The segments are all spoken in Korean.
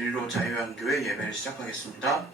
1로 자유한교회 예배를 시작하겠습니다.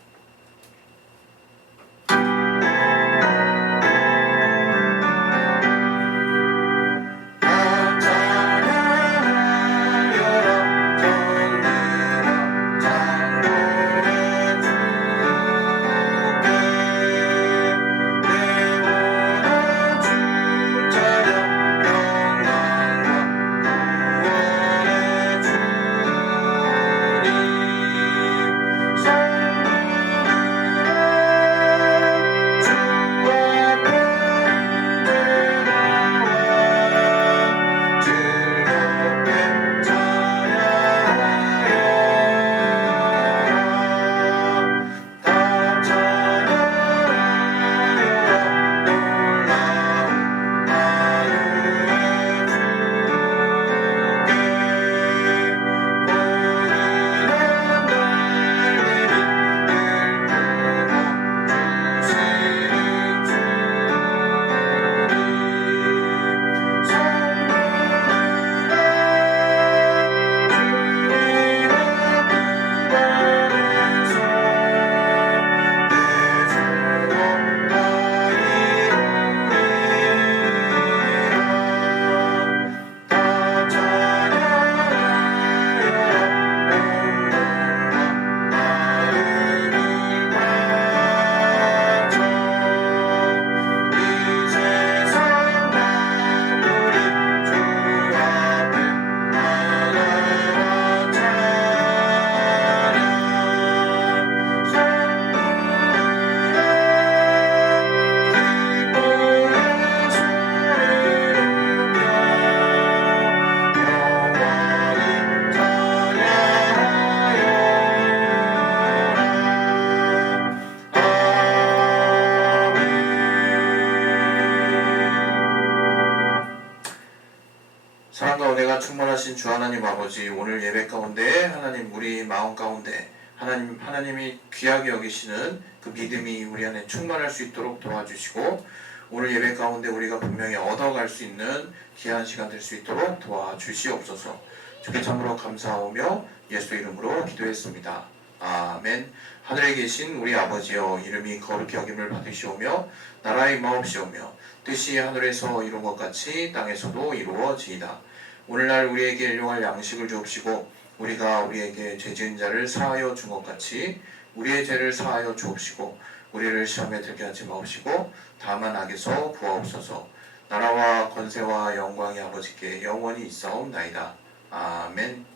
사랑과 은혜가 충만하신 주 하나님 아버지, 오늘 예배 가운데 하나님 우리 마음 가운데 하나님이 귀하게 여기시는 그 믿음이 우리 안에 충만할 수 있도록 도와주시고, 오늘 예배 가운데 우리가 분명히 얻어갈 수 있는 귀한 시간 될 수 있도록 도와주시옵소서. 주께 참으로 감사하오며 예수 이름으로 기도했습니다. 아멘. 하늘에 계신 우리 아버지여, 이름이 거룩히 여김을 받으시오며 나라의 마옵시오며 뜻이 하늘에서 이룬 것 같이 땅에서도 이루어지이다. 오늘날 우리에게 일용할 양식을 주옵시고, 우리가 우리에게 죄 지은 자를 사하여 준 것 같이 우리의 죄를 사하여 주옵시고, 우리를 시험에 들게 하지 마옵시고 다만 악에서 구하옵소서. 나라와 권세와 영광이 아버지께 영원히 있사옵나이다. 아멘.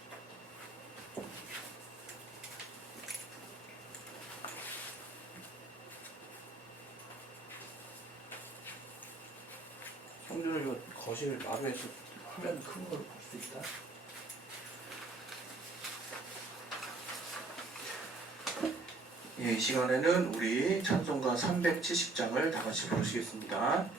성준을 이거 거실 마루에서 화면 큰 걸로 볼 수 있다. 이 시간에는 우리 찬송가 370장을 다 같이 부르시겠습니다.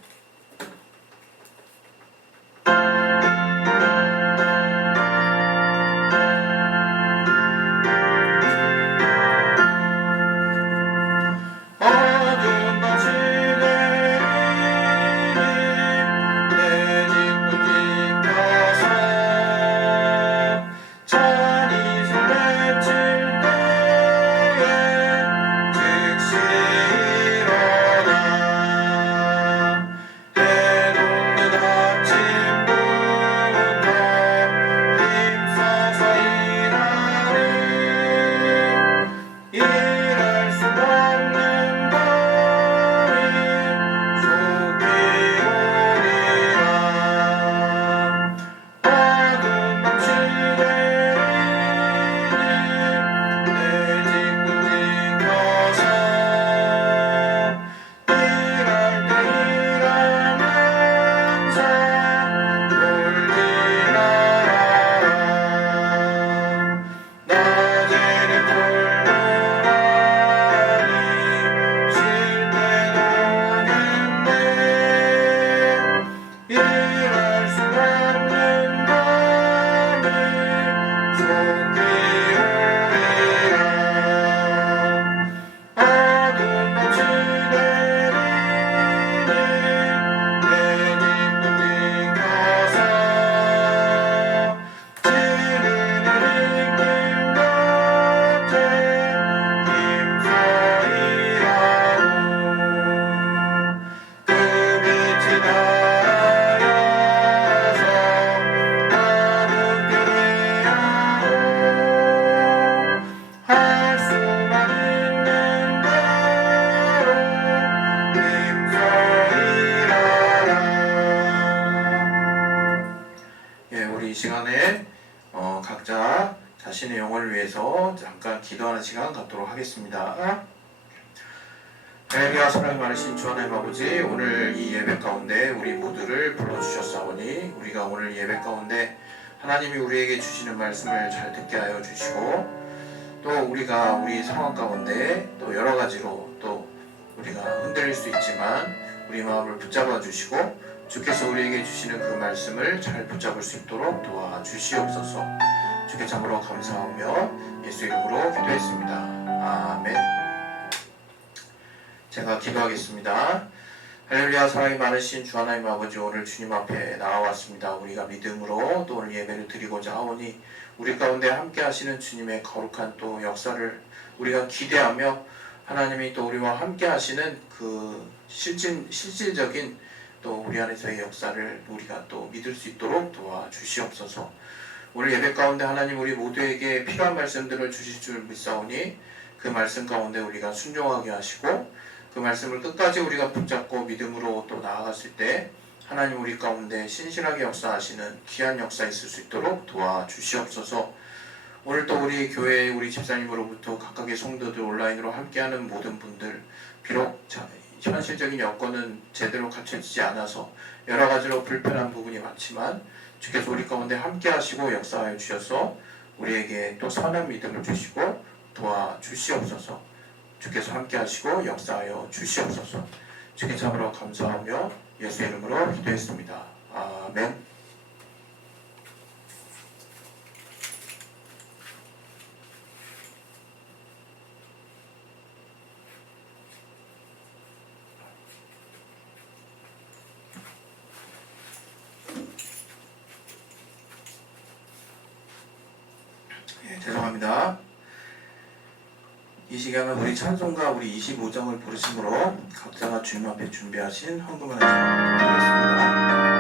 모두를 위해서 잠깐 기도하는 시간 갖도록 하겠습니다. 할렐루야. 사랑이 많으신 주 하나님 아버지, 오늘 이 예배 가운데 우리 모두를 불러주셨사오니 우리가 오늘 예배 가운데 하나님이 우리에게 주시는 말씀을 잘 듣게 하여 주시고, 또 우리가 우리 상황 가운데 또 여러 가지로 또 우리가 흔들릴 수 있지만 우리 마음을 붙잡아 주시고 주께서 우리에게 주시는 그 말씀을 잘 붙잡을 수 있도록 도와주시옵소서. 주께 참으로 감사하며 예수 이름으로 기도했습니다. 아멘. 제가 기도하겠습니다. 할렐루야. 사랑이 많으신 주 하나님 아버지, 오늘 주님 앞에 나와왔습니다. 우리가 믿음으로 또 오늘 예배를 드리고자 하오니 우리 가운데 함께 하시는 주님의 거룩한 또 역사를 우리가 기대하며 하나님이 또 우리와 함께 하시는 그 실질적인 또 우리 안에서의 역사를 우리가 또 믿을 수 있도록 도와주시옵소서. 오늘 예배 가운데 하나님 우리 모두에게 필요한 말씀들을 주실 줄 믿사오니 그 말씀 가운데 우리가 순종하게 하시고 그 말씀을 끝까지 우리가 붙잡고 믿음으로 또 나아갔을 때 하나님 우리 가운데 신실하게 역사하시는 귀한 역사 있을 수 있도록 도와주시옵소서. 오늘 또 우리 교회 우리 집사님으로부터 각각의 성도들 온라인으로 함께하는 모든 분들, 비록 현실적인 여건은 제대로 갖춰지지 않아서 여러 가지로 불편한 부분이 많지만 주께서 우리 가운데 함께하시고 역사하여 주셔서 우리에게 또 선한 믿음을 주시고 도와주시옵소서. 주께서 함께하시고 역사하여 주시옵소서. 주께 참으로 감사하며 예수 이름으로 기도했습니다. 아멘. 죄송합니다. 이 시간은 우리 찬송가 우리 25장을 부르심으로 각자가 주님 앞에 준비하신 헌금을 드리겠습니다.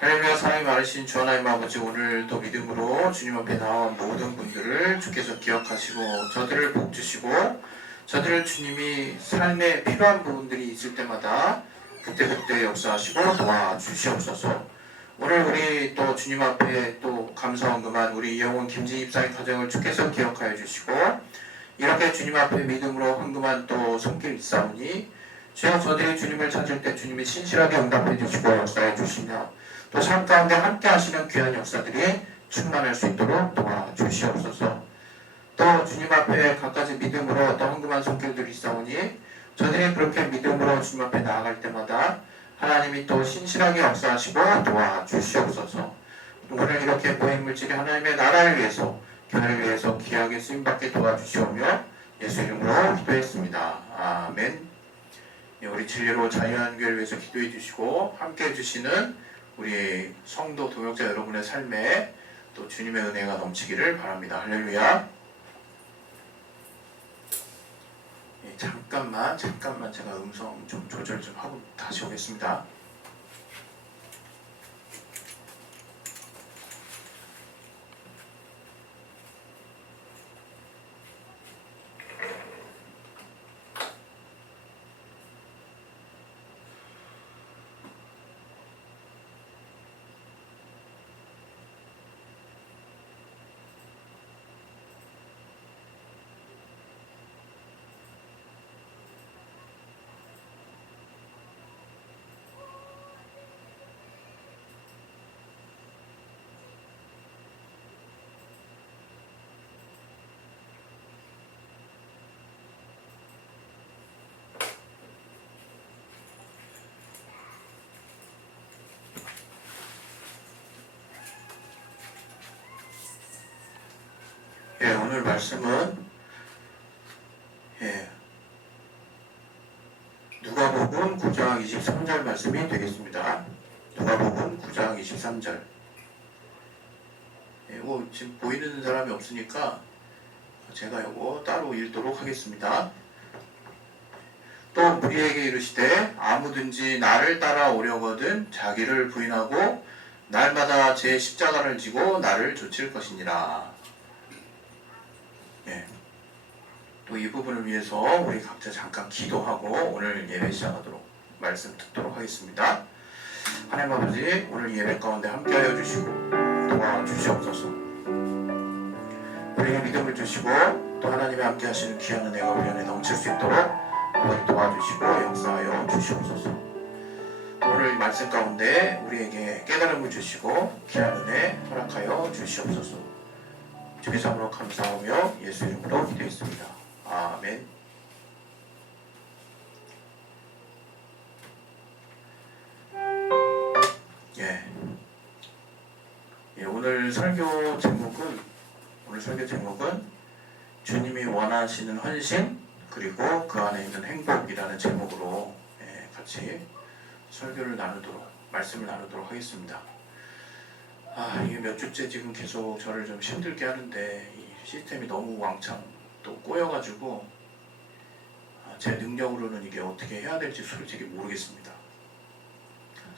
할렐루야. 사랑이 많으신 주 하나님 아버지, 오늘도 믿음으로 주님 앞에 나온 모든 분들을 주께서 기억하시고 저들을 복주시고 저들을 주님이 삶에 필요한 부분들이 있을 때마다 그때그때 역사하시고 도와주시옵소서. 오늘 우리 또 주님 앞에 또 감사헌금한 우리 이영훈 김진희 집사의 가정을 주께서 기억하여 주시고 이렇게 주님 앞에 믿음으로 헌금한 또 손길 있사오니 주여 저들이 주님을 찾을 때 주님이 신실하게 응답해 주시고 역사해 주시며 또 삶 가운데 함께 하시는 귀한 역사들이 충만할 수 있도록 도와주시옵소서. 또 주님 앞에 갖가지 믿음으로 또 헌금한 손길들이 있사오니 저들이 그렇게 믿음으로 주님 앞에 나아갈 때마다 하나님이 또 신실하게 역사하시고 도와주시옵소서. 오늘 이렇게 모인 물질이 하나님의 나라를 위해서, 교회를 위해서 귀하게 쓰임받게 도와주시오며 예수 이름으로 기도했습니다. 아멘. 우리 진리로 자유한 교회를 위해서 기도해 주시고 함께 해주시는 우리 성도 동역자 여러분의 삶에 또 주님의 은혜가 넘치기를 바랍니다. 할렐루야. 잠깐만 제가 음성 좀 조절 좀 하고 다시 오겠습니다. 오늘 말씀은 누가복음 9장 23절 말씀이 되겠습니다. 누가복음 9장 23절. 지금 보이는 사람이 없으니까 제가 이거 따로 읽도록 하겠습니다. 또 우리에게 이르시되 아무든지 나를 따라오려거든 자기를 부인하고 날마다 제 십자가를 지고 나를 좇을 것이니라. 또 이 부분을 위해서 우리 각자 잠깐 기도하고 오늘 예배 시작하도록 말씀 듣도록 하겠습니다. 하나님 아버지, 오늘 예배 가운데 함께하여 주시고 도와주시옵소서. 우리에게 믿음을 주시고 또 하나님의 함께하시는 귀한 은혜가 우리 안에 넘칠 수 있도록 아버지 도와주시고 역사하여 주시옵소서. 오늘 말씀 가운데 우리에게 깨달음을 주시고 귀한 은혜 허락하여 주시옵소서. 주의 이름으로 감사하며 예수 이름으로 기도했습니다. 아멘. 오늘 설교 제목은 주님이 원하시는 헌신 그리고 그 안에 있는 행복이라는 제목으로 같이 말씀을 나누도록 하겠습니다. 이게 몇 주째 지금 계속 저를 좀 힘들게 하는데 이 시스템이 너무 왕창 또 꼬여가지고 제 능력으로는 이게 어떻게 해야 될지 솔직히 모르겠습니다.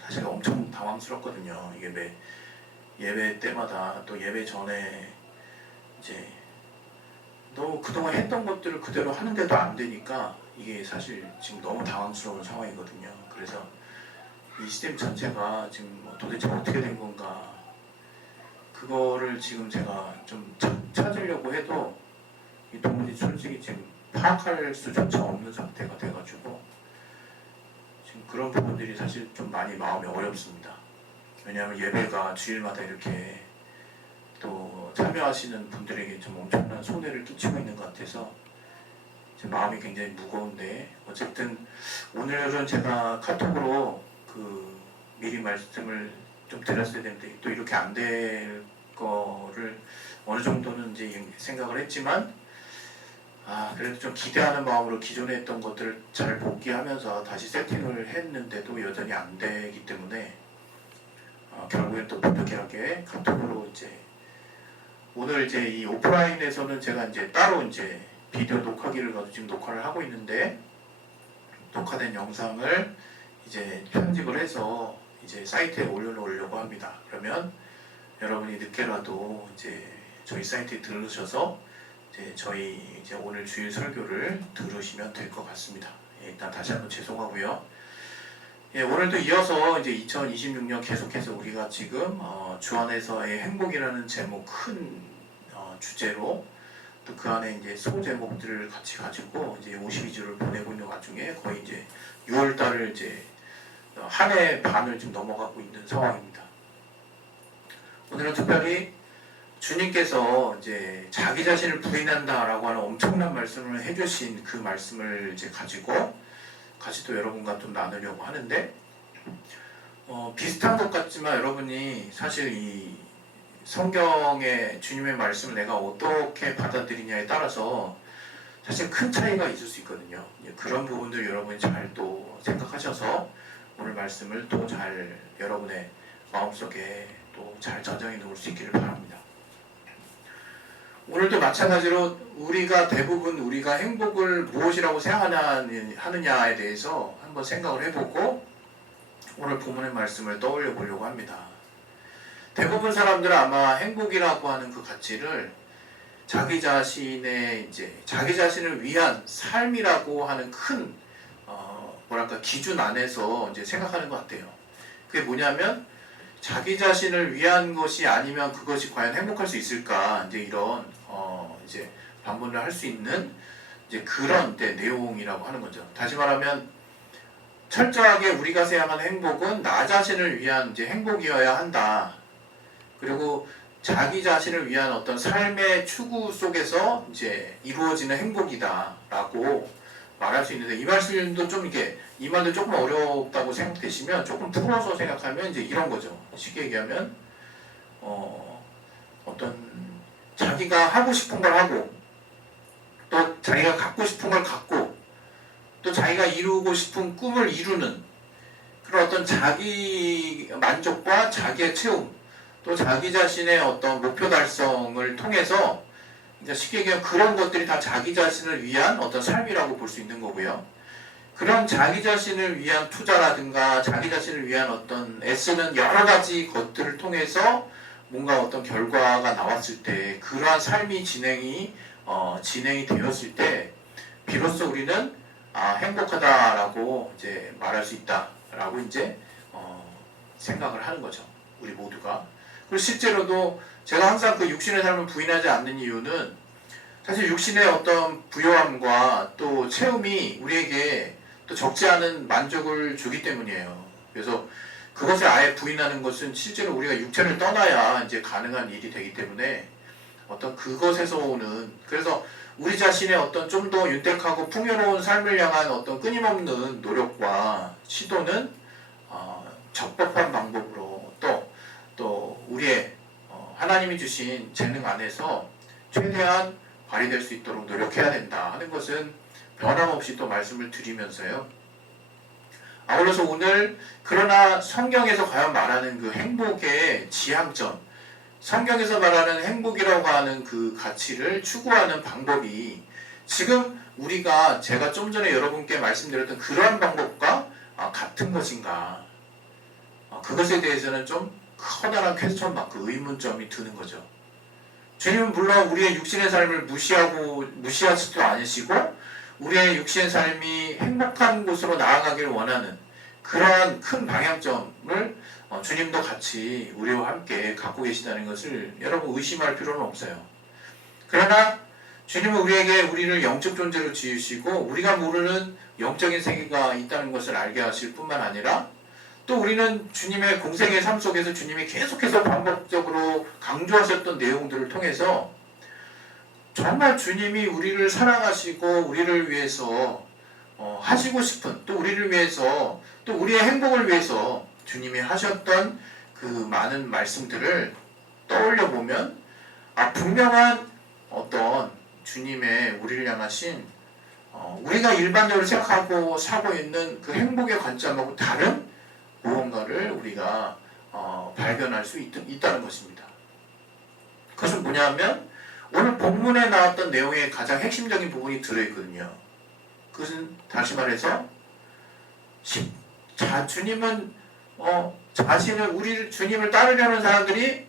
사실 엄청 당황스럽거든요. 이게 매 예배 때마다 또 예배 전에 이제 너무 그동안 했던 것들을 그대로 하는데도 안 되니까 이게 사실 지금 너무 당황스러운 상황이거든요. 그래서 이 시스템 자체가 지금 도대체 어떻게 된 건가, 그거를 지금 제가 좀 찾으려고 해도 도무지 솔직히 지금 파악할 수조차 없는 상태가 돼가지고 지금 그런 부분들이 사실 좀 많이 마음이 어렵습니다. 왜냐하면 예배가 주일마다 이렇게 또 참여하시는 분들에게 좀 엄청난 손해를 끼치고 있는 것 같아서 제 마음이 굉장히 무거운데, 어쨌든 오늘은 제가 카톡으로 미리 말씀을 좀 드렸어야 되는데 또 이렇게 안 될 거를 어느 정도는 이제 생각을 했지만 그래도 좀 기대하는 마음으로 기존에 했던 것들을 잘 복귀하면서 다시 세팅을 했는데도 여전히 안 되기 때문에 결국엔 또 부득이하게 카톡으로 이제 오늘 이제 이 오프라인에서는 제가 이제 따로 이제 비디오 녹화기를 가지고 지금 녹화를 하고 있는데, 녹화된 영상을 이제 편집을 해서 이제 사이트에 올려놓으려고 합니다. 그러면 여러분이 늦게라도 이제 저희 사이트에 들으셔서 저희 오늘 주일 설교를 들으시면 될 것 같습니다. 일단 다시 한번 죄송하고요. 오늘도 이어서 이제 2026년 계속해서 우리가 지금 주 안에서의 행복이라는 제목 큰 주제로 또 그 안에 이제 소제목들을 같이 가지고 이제 52주를 보내고 있는 와중에 거의 이제 6월 달을 이제 한 해 반을 지금 넘어가고 있는 상황입니다. 오늘은 특별히 주님께서 이제 자기 자신을 부인한다라고 하는 엄청난 말씀을 해주신 그 말씀을 이제 가지고 같이 또 여러분과 좀 나누려고 하는데, 비슷한 것 같지만 여러분이 사실 이 성경의 주님의 말씀을 내가 어떻게 받아들이냐에 따라서 사실 큰 차이가 있을 수 있거든요. 그런 부분들 여러분이 잘 또 생각하셔서 오늘 말씀을 또 잘 여러분의 마음속에 또 잘 저장해 놓을 수 있기를 바랍니다. 오늘도 마찬가지로 우리가 행복을 무엇이라고 생각하느냐에 대해서 한번 생각을 해보고 오늘 본문의 말씀을 떠올려 보려고 합니다. 대부분 사람들은 아마 행복이라고 하는 그 가치를 자기 자신을 위한 삶이라고 하는 큰 기준 안에서 이제 생각하는 것 같아요. 그게 뭐냐면 자기 자신을 위한 것이 아니면 그것이 과연 행복할 수 있을까? 이제 이런 이제 반문을 할 수 있는 이제 그런 내용이라고 하는 거죠. 다시 말하면 철저하게 우리가 생각하는 행복은 나 자신을 위한 이제 행복이어야 한다. 그리고 자기 자신을 위한 어떤 삶의 추구 속에서 이제 이루어지는 행복이다라고 말할 수 있는데 이 말씀도 좀 이 말도 조금 어렵다고 생각되시면 조금 풀어서 생각하면 이제 이런 거죠. 쉽게 얘기하면 어떤 자기가 하고 싶은 걸 하고 또 자기가 갖고 싶은 걸 갖고 또 자기가 이루고 싶은 꿈을 이루는 그런 어떤 자기 만족과 자기의 채움 또 자기 자신의 어떤 목표 달성을 통해서 쉽게 얘기하면 그런 것들이 다 자기 자신을 위한 어떤 삶이라고 볼 수 있는 거고요. 그런 자기 자신을 위한 투자라든가 자기 자신을 위한 어떤 애쓰는 여러 가지 것들을 통해서 뭔가 어떤 결과가 나왔을 때 그러한 삶이 진행이 되었을 때 비로소 우리는 행복하다라고 이제 말할 수 있다라고 이제 생각을 하는 거죠. 우리 모두가. 그리고 실제로도 제가 항상 그 육신의 삶을 부인하지 않는 이유는 사실 육신의 어떤 부요함과 또 채움이 우리에게 또 적지 않은 만족을 주기 때문이에요. 그래서 그것을 아예 부인하는 것은 실제로 우리가 육체를 떠나야 이제 가능한 일이 되기 때문에 어떤 그것에서 오는 그래서 우리 자신의 어떤 좀 더 윤택하고 풍요로운 삶을 향한 어떤 끊임없는 노력과 시도는 적법한 방법으로 또 우리의 하나님이 주신 재능 안에서 최대한 발휘될 수 있도록 노력해야 된다 하는 것은 변함없이 또 말씀을 드리면서요. 아울러서 오늘 그러나 성경에서 과연 말하는 그 행복의 지향점 성경에서 말하는 행복이라고 하는 그 가치를 추구하는 방법이 지금 제가 좀 전에 여러분께 말씀드렸던 그러한 방법과 같은 것인가 그것에 대해서는 좀 커다란 퀘스천 마크 의문점이 드는 거죠. 주님은 물론 우리의 육신의 삶을 무시하지도 않으시고 우리의 육신의 삶이 행복한 곳으로 나아가기를 원하는 그러한 큰 방향점을 주님도 같이 우리와 함께 갖고 계시다는 것을 여러분 의심할 필요는 없어요. 그러나 주님은 우리를 영적 존재로 지으시고 우리가 모르는 영적인 세계가 있다는 것을 알게 하실 뿐만 아니라 또 우리는 주님의 공생의 삶 속에서 주님이 계속해서 반복적으로 강조하셨던 내용들을 통해서 정말 주님이 우리를 사랑하시고 우리를 위해서 하시고 싶은 또 우리를 위해서 또 우리의 행복을 위해서 주님이 하셨던 그 많은 말씀들을 떠올려 보면 분명한 어떤 주님의 우리를 향하신 우리가 일반적으로 생각하고 사고 있는 그 행복의 관점하고 다른 무언가를 우리가 발견할 수 있다는 것입니다. 그것은 뭐냐면 오늘 본문에 나왔던 내용의 가장 핵심적인 부분이 들어있거든요. 그것은 다시 말해서 주님은 주님을 따르려는 사람들이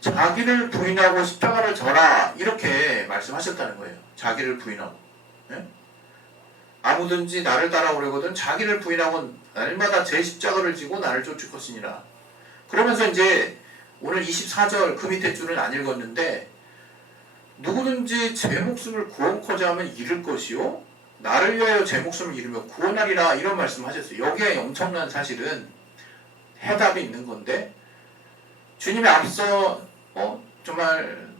자기를 부인하고 십자가를 져라 이렇게 말씀하셨다는 거예요. 자기를 부인하고 아무든지 나를 따라오려거든 자기를 부인하고 날마다 제 십자가를 지고 나를 쫓을 것이니라. 그러면서 이제 오늘 24절 그 밑에 줄은 안 읽었는데 누구든지 제 목숨을 구원코자 하면 잃을 것이요 나를 위하여 제 목숨을 잃으면 구원하리라 이런 말씀하셨어요. 여기에 엄청난 사실은 해답이 있는 건데 주님이 앞서 정말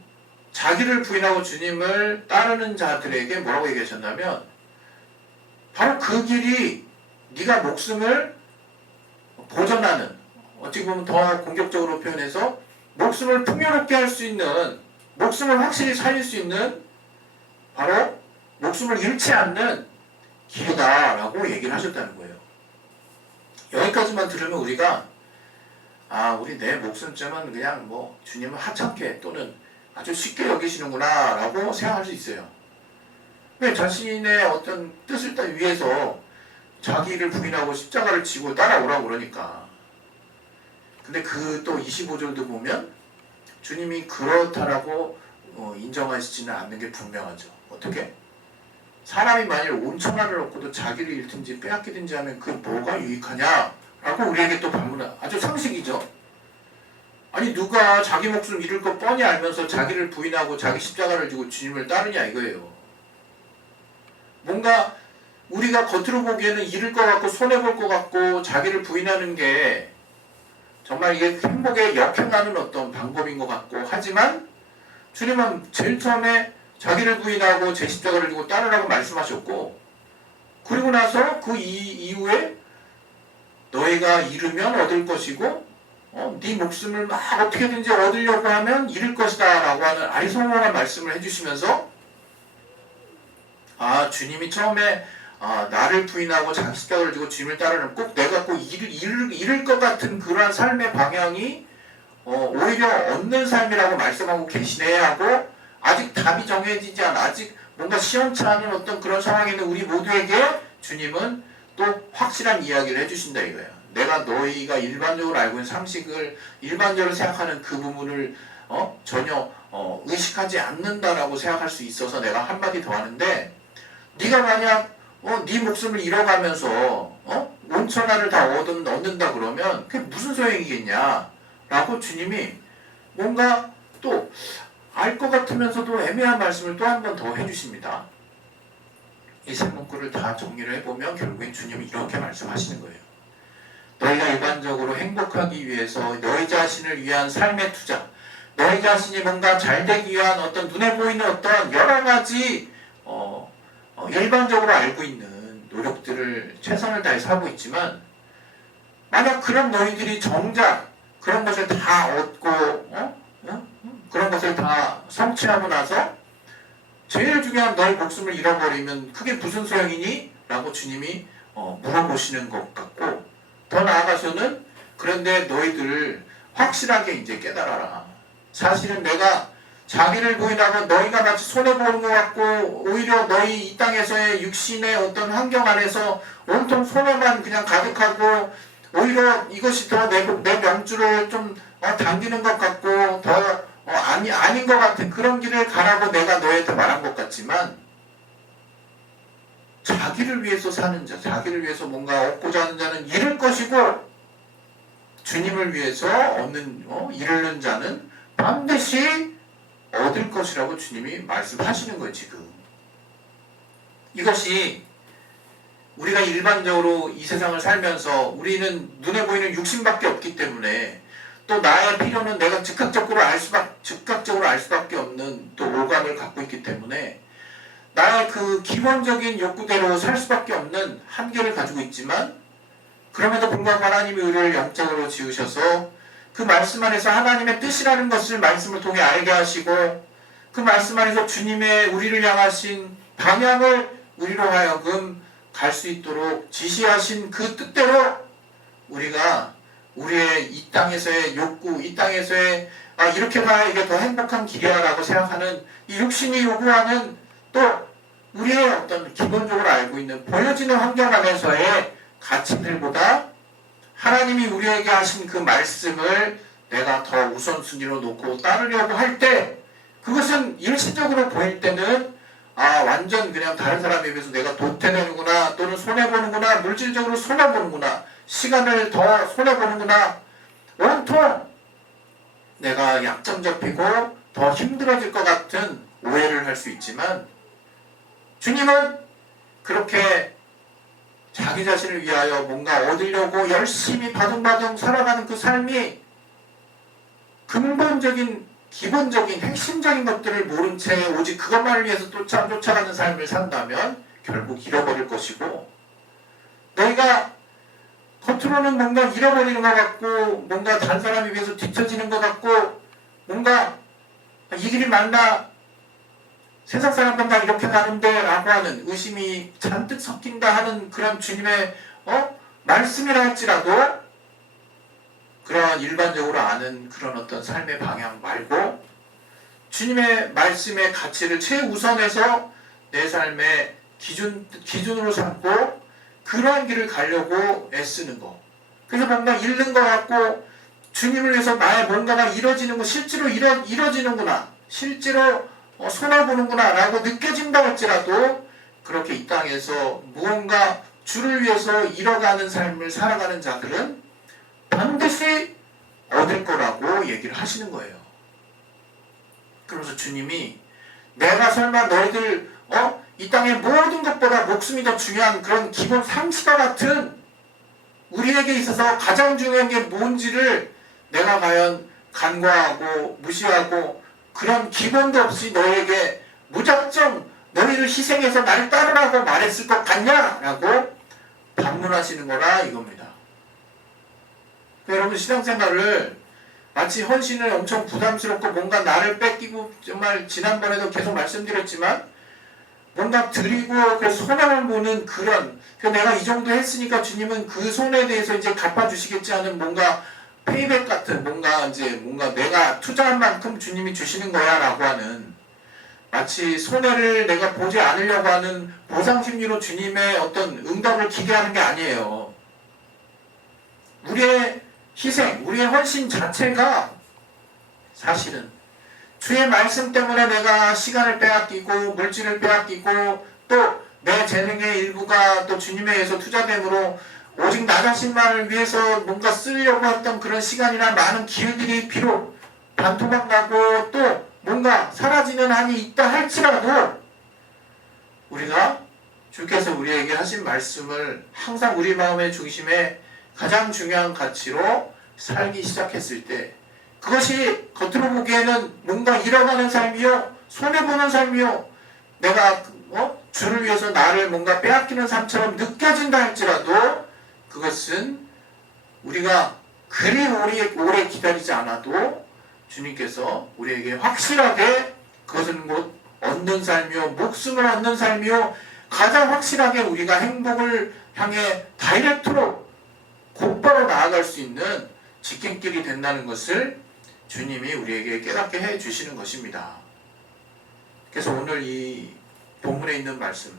자기를 부인하고 주님을 따르는 자들에게 뭐라고 얘기하셨냐면 바로 그 길이 네가 목숨을 보전하는 어떻게 보면 더 공격적으로 표현해서 목숨을 풍요롭게 할 수 있는, 목숨을 확실히 살릴 수 있는 바로 목숨을 잃지 않는 길이다라고 얘기를 하셨다는 거예요. 여기까지만 들으면 우리가 우리 내 목숨쯤은 그냥 뭐 주님은 하찮게 또는 아주 쉽게 여기시는구나 라고 생각할 수 있어요. 왜? 자신의 어떤 뜻을 위해서 자기를 부인하고 십자가를 지고 따라오라고 그러니까. 근데 그 또 25절도 보면 주님이 그렇다라고 인정하시지는 않는 게 분명하죠. 어떻게? 사람이 만일 온 천하를 얻고도 자기를 잃든지 빼앗기든지 하면 그 뭐가 유익하냐라고 우리에게 또 반문하. 아주 상식이죠. 아니 누가 자기 목숨 잃을 거 뻔히 알면서 자기를 부인하고 자기 십자가를 지고 주님을 따르냐 이거예요. 뭔가 우리가 겉으로 보기에는 잃을 것 같고 손해볼 것 같고 자기를 부인하는 게 정말 이게 행복에 역행하는 어떤 방법인 것 같고, 하지만 주님은 제일 처음에 자기를 부인하고 제 십자가를 지고 따르라고 말씀하셨고, 그리고 나서 그 이후에 너희가 잃으면 얻을 것이고 네 목숨을 막 어떻게든지 얻으려고 하면 잃을 것이다 라고 하는 아리송한 말씀을 해주시면서 주님이 처음에 나를 부인하고 자기 십자가를 지고 주님을 따르는 꼭 내가 꼭 잃을 것 같은 그러한 삶의 방향이 오히려 얻는 삶이라고 말씀하고 계시네 하고, 아직 답이 정해지지 않아 아직 뭔가 시원치 않은 어떤 그런 상황에 있는 우리 모두에게 주님은 또 확실한 이야기를 해주신다 이거야. 내가 너희가 일반적으로 알고 있는 상식을 일반적으로 생각하는 그 부분을 전혀 의식하지 않는다라고 생각할 수 있어서 내가 한마디 더 하는데, 네가 만약 네 목숨을 잃어가면서 온천하를 다 얻는다 그러면 그게 무슨 소용이겠냐 라고 주님이 뭔가 또 알 것 같으면서도 애매한 말씀을 또 한 번 더 해주십니다. 이 세 문구를 다 정리를 해보면 결국엔 주님이 이렇게 말씀하시는 거예요. 너희가 일반적으로 행복하기 위해서 너희 자신을 위한 삶의 투자, 너희 자신이 뭔가 잘되기 위한 어떤 눈에 보이는 어떤 여러 가지 일반적으로 알고 있는 노력들을 최선을 다해서 하고 있지만, 만약 그런 너희들이 정작 그런 것을 다 얻고 그런 것을 다 성취하고 나서 제일 중요한 너희 목숨을 잃어버리면 그게 무슨 소용이니? 라고 주님이 물어보시는 것 같고, 더 나아가서는 그런데 너희들 확실하게 이제 깨달아라. 사실은 내가 자기를 부인하고 너희가 마치 손해보는 것 같고 오히려 너희 이 땅에서의 육신의 어떤 환경 안에서 온통 손해만 그냥 가득하고 오히려 이것이 더 내 명주를 좀 당기는 것 같고 더 아닌 것 같은 그런 길을 가라고 내가 너희한테 말한 것 같지만, 자기를 위해서 사는 자, 자기를 위해서 뭔가 얻고자 하는 자는 잃을 것이고 주님을 위해서 이루는 자는 반드시 얻을 것이라고 주님이 말씀하시는 거예요. 지금 이것이 우리가 일반적으로 이 세상을 살면서 우리는 눈에 보이는 육신밖에 없기 때문에, 또 나의 필요는 내가 즉각적으로 알 수밖에 없는 또 오감을 갖고 있기 때문에 나의 그 기본적인 욕구대로 살 수밖에 없는 한계를 가지고 있지만, 그럼에도 불구하고 하나님이 우리를 영적으로 지으셔서 그 말씀 안에서 하나님의 뜻이라는 것을 말씀을 통해 알게 하시고, 그 말씀 안에서 주님의 우리를 향하신 방향을 우리로 하여금 갈 수 있도록 지시하신 그 뜻대로 우리가 우리의 이 땅에서의 욕구, 이 땅에서의 이렇게 가야 이게 더 행복한 길이야 라고 생각하는 이 육신이 요구하는, 또 우리의 어떤 기본적으로 알고 있는 보여지는 환경 안에서의 가치들보다 하나님이 우리에게 하신 그 말씀을 내가 더 우선순위로 놓고 따르려고 할 때, 그것은 일시적으로 보일 때는 완전 그냥 다른 사람에 비해서 내가 도태되는구나, 또는 손해보는구나, 물질적으로 손해보는구나, 시간을 더 손해보는구나, 온통 내가 약점 잡히고 더 힘들어질 것 같은 오해를 할 수 있지만, 주님은 그렇게 자기 자신을 위하여 뭔가 얻으려고 열심히 바둥바둥 살아가는 그 삶이 근본적인, 기본적인, 핵심적인 것들을 모른 채 오직 그것만을 위해서 쫓아가는 삶을 산다면 결국 잃어버릴 것이고, 너희가 겉으로는 뭔가 잃어버리는 것 같고 뭔가 다른 사람에 비해서 뒤처지는 것 같고 뭔가 이 길이 맞나? 세상 사람들은 다 이렇게 가는데 라고 하는 의심이 잔뜩 섞인다 하는 그런 주님의 말씀이라 할지라도 그러한 일반적으로 아는 그런 어떤 삶의 방향 말고 주님의 말씀의 가치를 최우선해서 내 삶의 기준으로 삼고 그러한 길을 가려고 애쓰는 거. 그래서 뭔가 잃는 것 같고 주님을 위해서 나의 뭔가가 이뤄지는 거 실제로 이뤄지는구나. 실제로 손해보는구나 라고 느껴진다 할지라도 그렇게 이 땅에서 무언가 주를 위해서 이뤄가는 삶을 살아가는 자들은 반드시 얻을 거라고 얘기를 하시는 거예요. 그러면서 주님이 내가 설마 너희들 이 땅의 모든 것보다 목숨이 더 중요한 그런 기본 상식과 같은 우리에게 있어서 가장 중요한 게 뭔지를 내가 과연 간과하고 무시하고 그런 기본도 없이 너에게 무작정 너희를 희생해서 나를 따르라고 말했을 것 같냐? 라고 반문하시는 거라 이겁니다. 여러분 신앙생활을 마치 헌신을 엄청 부담스럽고 뭔가 나를 뺏기고 정말 지난번에도 계속 말씀드렸지만 뭔가 드리고 그래서 손해만 보는 그런 내가 이 정도 했으니까 주님은 그 손해에 대해서 이제 갚아주시겠지 하는 뭔가 페이백 같은 뭔가 내가 투자한 만큼 주님이 주시는 거야 라고 하는 마치 손해를 내가 보지 않으려고 하는 보상심리로 주님의 어떤 응답을 기대하는 게 아니에요. 우리의 희생, 우리의 헌신 자체가 사실은 주의 말씀 때문에 내가 시간을 빼앗기고 물질을 빼앗기고 또 내 재능의 일부가 또 주님에 의해서 투자됨으로 오직 나 자신만을 위해서 뭔가 쓰려고 했던 그런 시간이나 많은 기회들이 비록 반토막 나고 또 뭔가 사라지는 한이 있다 할지라도 우리가 주께서 우리에게 하신 말씀을 항상 우리 마음의 중심에 가장 중요한 가치로 살기 시작했을 때 그것이 겉으로 보기에는 뭔가 잃어가는 삶이요 손해보는 삶이요 내가 주를 위해서 나를 뭔가 빼앗기는 삶처럼 느껴진다 할지라도 그것은 우리가 그리 오래 기다리지 않아도 주님께서 우리에게 확실하게 그것은 곧 얻는 삶이요 목숨을 얻는 삶이요 가장 확실하게 우리가 행복을 향해 다이렉트로 곧바로 나아갈 수 있는 직행길이 된다는 것을 주님이 우리에게 깨닫게 해주시는 것입니다. 그래서 오늘 이 본문에 있는 말씀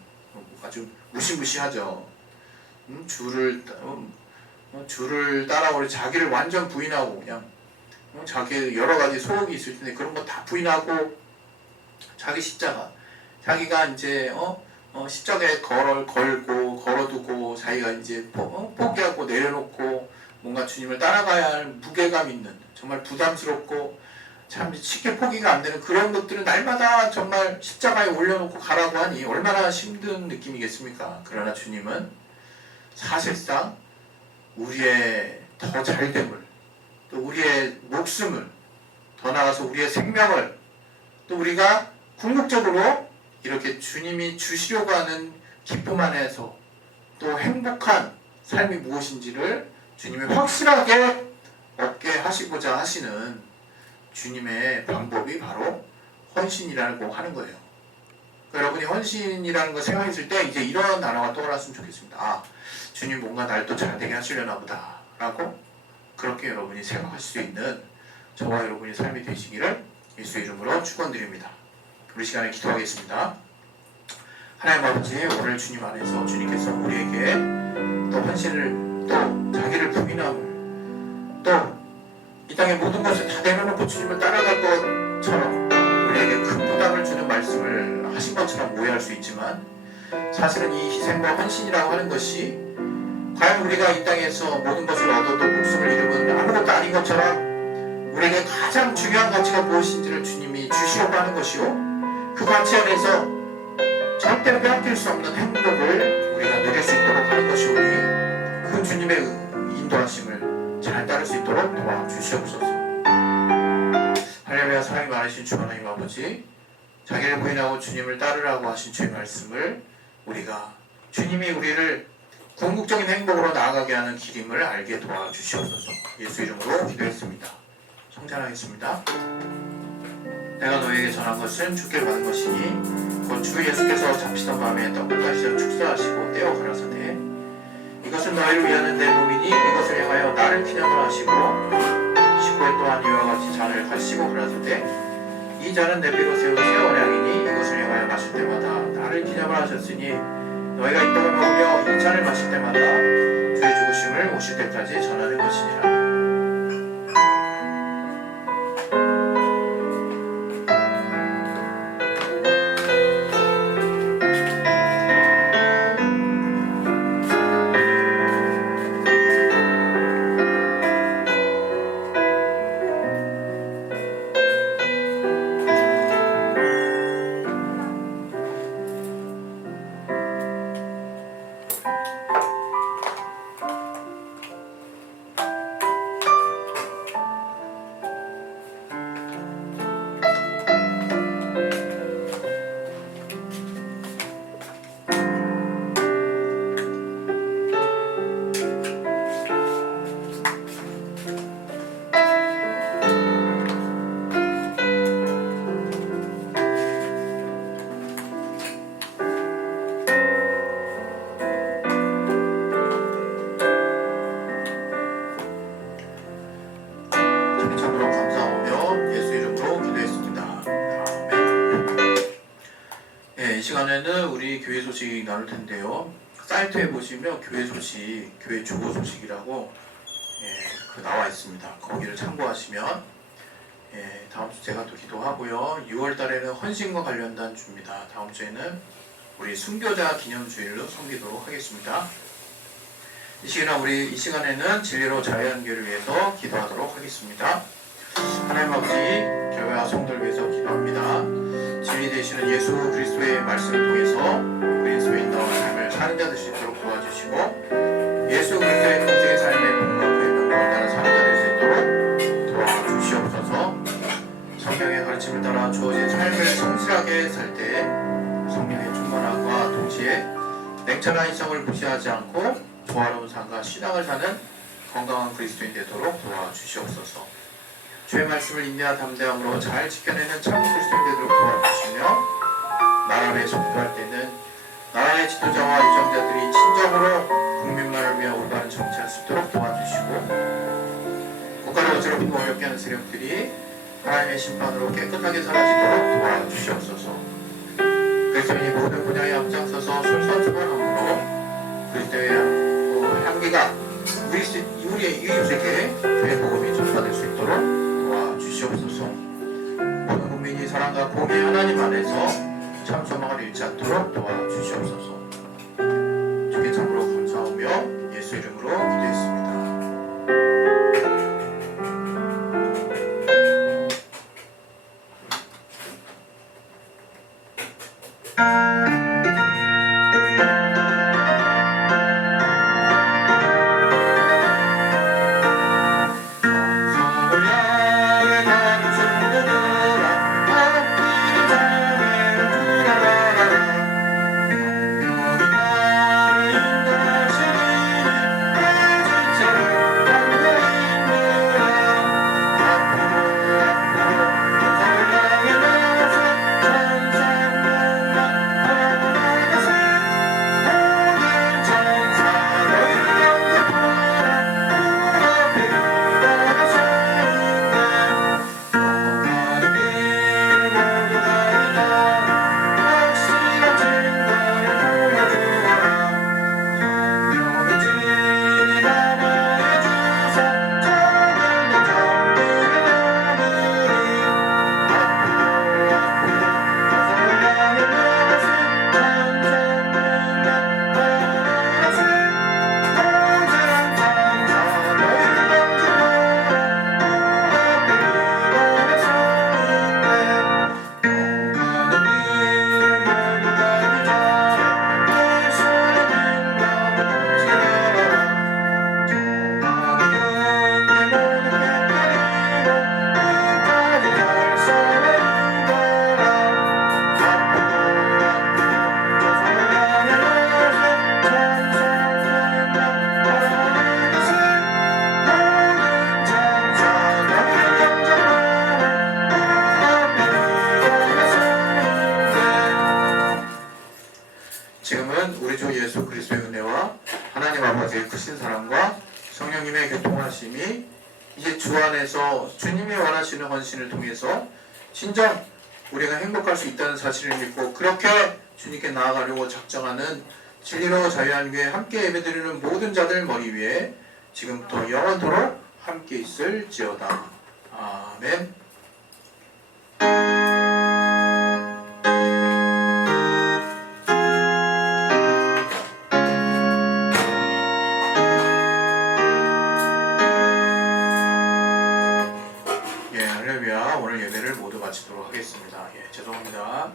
아주 무시무시하죠. 주를 따라오려 자기를 완전 부인하고 그냥 자기 여러 가지 소욕이 있을 텐데 그런 거 다 부인하고 자기 십자가 자기가 이제 십자가에 걸어두고 자기가 이제 포기하고 내려놓고 뭔가 주님을 따라가야 할 무게감 있는 정말 부담스럽고 참 쉽게 포기가 안 되는 그런 것들을 날마다 정말 십자가에 올려놓고 가라고 하니 얼마나 힘든 느낌이겠습니까? 그러나 주님은 사실상 우리의 더 잘됨을 또 우리의 목숨을 더 나아가서 우리의 생명을 또 우리가 궁극적으로 이렇게 주님이 주시려고 하는 기쁨 안에서 또 행복한 삶이 무엇인지를 주님이 확실하게 얻게 하시고자 하시는 주님의 방법이 바로 헌신이라고 하는 거예요. 그러니까 여러분이 헌신이라는 거 생각했을 때 이제 이런 단어가 떠올랐으면 좋겠습니다. 아, 주님 뭔가 날 또 잘되게 하시려나 보다 라고 그렇게 여러분이 생각할 수 있는 저와 여러분의 삶이 되시기를 예수 이름으로 축원드립니다. 우리 시간에 기도하겠습니다. 하나님 아버지 오늘 주님 안에서 주님께서 우리에게 또 헌신을 또 자기를 부인함을 또 이 땅의 모든 것을 다 내려놓고 주님을 따라갈 것처럼 우리에게 큰 부담을 주는 말씀을 하신 것처럼 오해할 수 있지만 사실은 이 희생과 헌신이라고 하는 것이 과연 우리가 이 땅에서 모든 것을 얻어도 목숨을 잃으면 아무것도 아닌 것처럼 우리에게 가장 중요한 가치가 무엇인지를 주님이 주시려고 하는 것이요 그 가치 안에서 절대로 빼앗길 수 없는 행복을 우리가 누릴 수 있도록 하는 것이오니 그 주님의 인도하심을 잘 따를 수 있도록 도와주시옵소서. 할렐루야. 사랑이 많으신 주 하나님 아버지 자기를 부인하고 주님을 따르라고 하신 주의 말씀을 우리가 주님이 우리를 궁극적인 행복으로 나아가게 하는 길임을 알게 도와주시옵소서. 예수 이름으로 기도했습니다. 성찬하겠습니다. 내가 너에게 전한 것은 주께 받은 것이니 곧 주 예수께서 잡히던 밤에 떡을 가지어 축사하시고 떼어 가라사대 이것은 너희를 위하는 내 몸이니 이것을 향하여 나를 기념을 하시고 19회 동안 이와 같이 잔을 가시고 가라사대 이 잔은 내 피로 세운 새 언약이니 이것을 향하여 마실 때마다 나를 기념을 하셨으니 너희가 이 떡을 먹으며 이 잔을 마실 때마다 주의 죽으심을 오실 때까지 전하는 것이니라. 참으로 감사하며 예수 이름으로 기도했습니다. 아멘. 이 시간에는 우리 교회 소식 나눌 텐데요. 사이트에 보시면 교회 소식, 교회 주보 소식이라고 나와 있습니다. 거기를 참고하시면 다음 주 제가 또 기도하고요. 6월 달에는 헌신과 관련된 주입니다. 다음 주에는 우리 순교자 기념주일로 섬기도록 하겠습니다. 이 시간에는 진리로 자유한교회를 위해서 기도하도록 하겠습니다. 하나님 아버지, 교회와 성도를 위해서 기도합니다. 진리 되시는 예수 그리스도의 말씀을 통해서 그리스도인다운 삶을 사는 자 될 수 있도록 도와주시고 예수 그리스도의 공생의 삶의 본과 그의 명령을 따라 사는 자 될 수 있도록 도와주시옵소서. 성경의 가르침을 따라 주어진 삶을 성실하게 살 때 성령의 충만함과 동시에 냉철한 인성을 무시하지 않고 조화로운 삶과 신앙을 사는 건강한 그리스도인 되도록 도와주시옵소서. 주의 말씀을 인내와 담대함으로 잘 지켜내는 참 그리스도인 되도록 도와주시며 나라를 선포할 때는 나라의 지도자와 유정자들이 친정으로 국민만을 위한 올바른 정치할 수 있도록 도와주시고 국가를 어지럽히고 어렵게 하는 세력들이 하나님의 심판으로 깨끗하게 사라지도록 도와주시옵소서. 그리스도인이 모든 분야에 앞장서서 솔선수범함으로 그리스도의 향기가 우리의 이웃에게 주의 복음이 전파될 수 있도록 도와주시옵소서. 모든 국민이 사랑과 공의 하나님 안에서 참 소망을 잃지 않도록 도와주시옵소서. 주께 참으로 감사하며 예수 이름으로 기도했습니다. 이제는 우리 주 예수 그리스도의 은혜와 하나님 아버지의 크신 사랑과 성령님의 교통하심이 이제 주 안에서 주님이 원하시는 헌신을 통해서 진정 우리가 행복할 수 있다는 사실을 믿고 그렇게 주님께 나아가려고 작정하는 진리로 자유한 교회 함께 예배드리는 모든 자들 머리 위에 지금부터 영원토록 함께 있을지어다. 아멘. 예, 할렐루야. 오늘 예배를 모두 마치도록 하겠습니다. 예, 죄송합니다.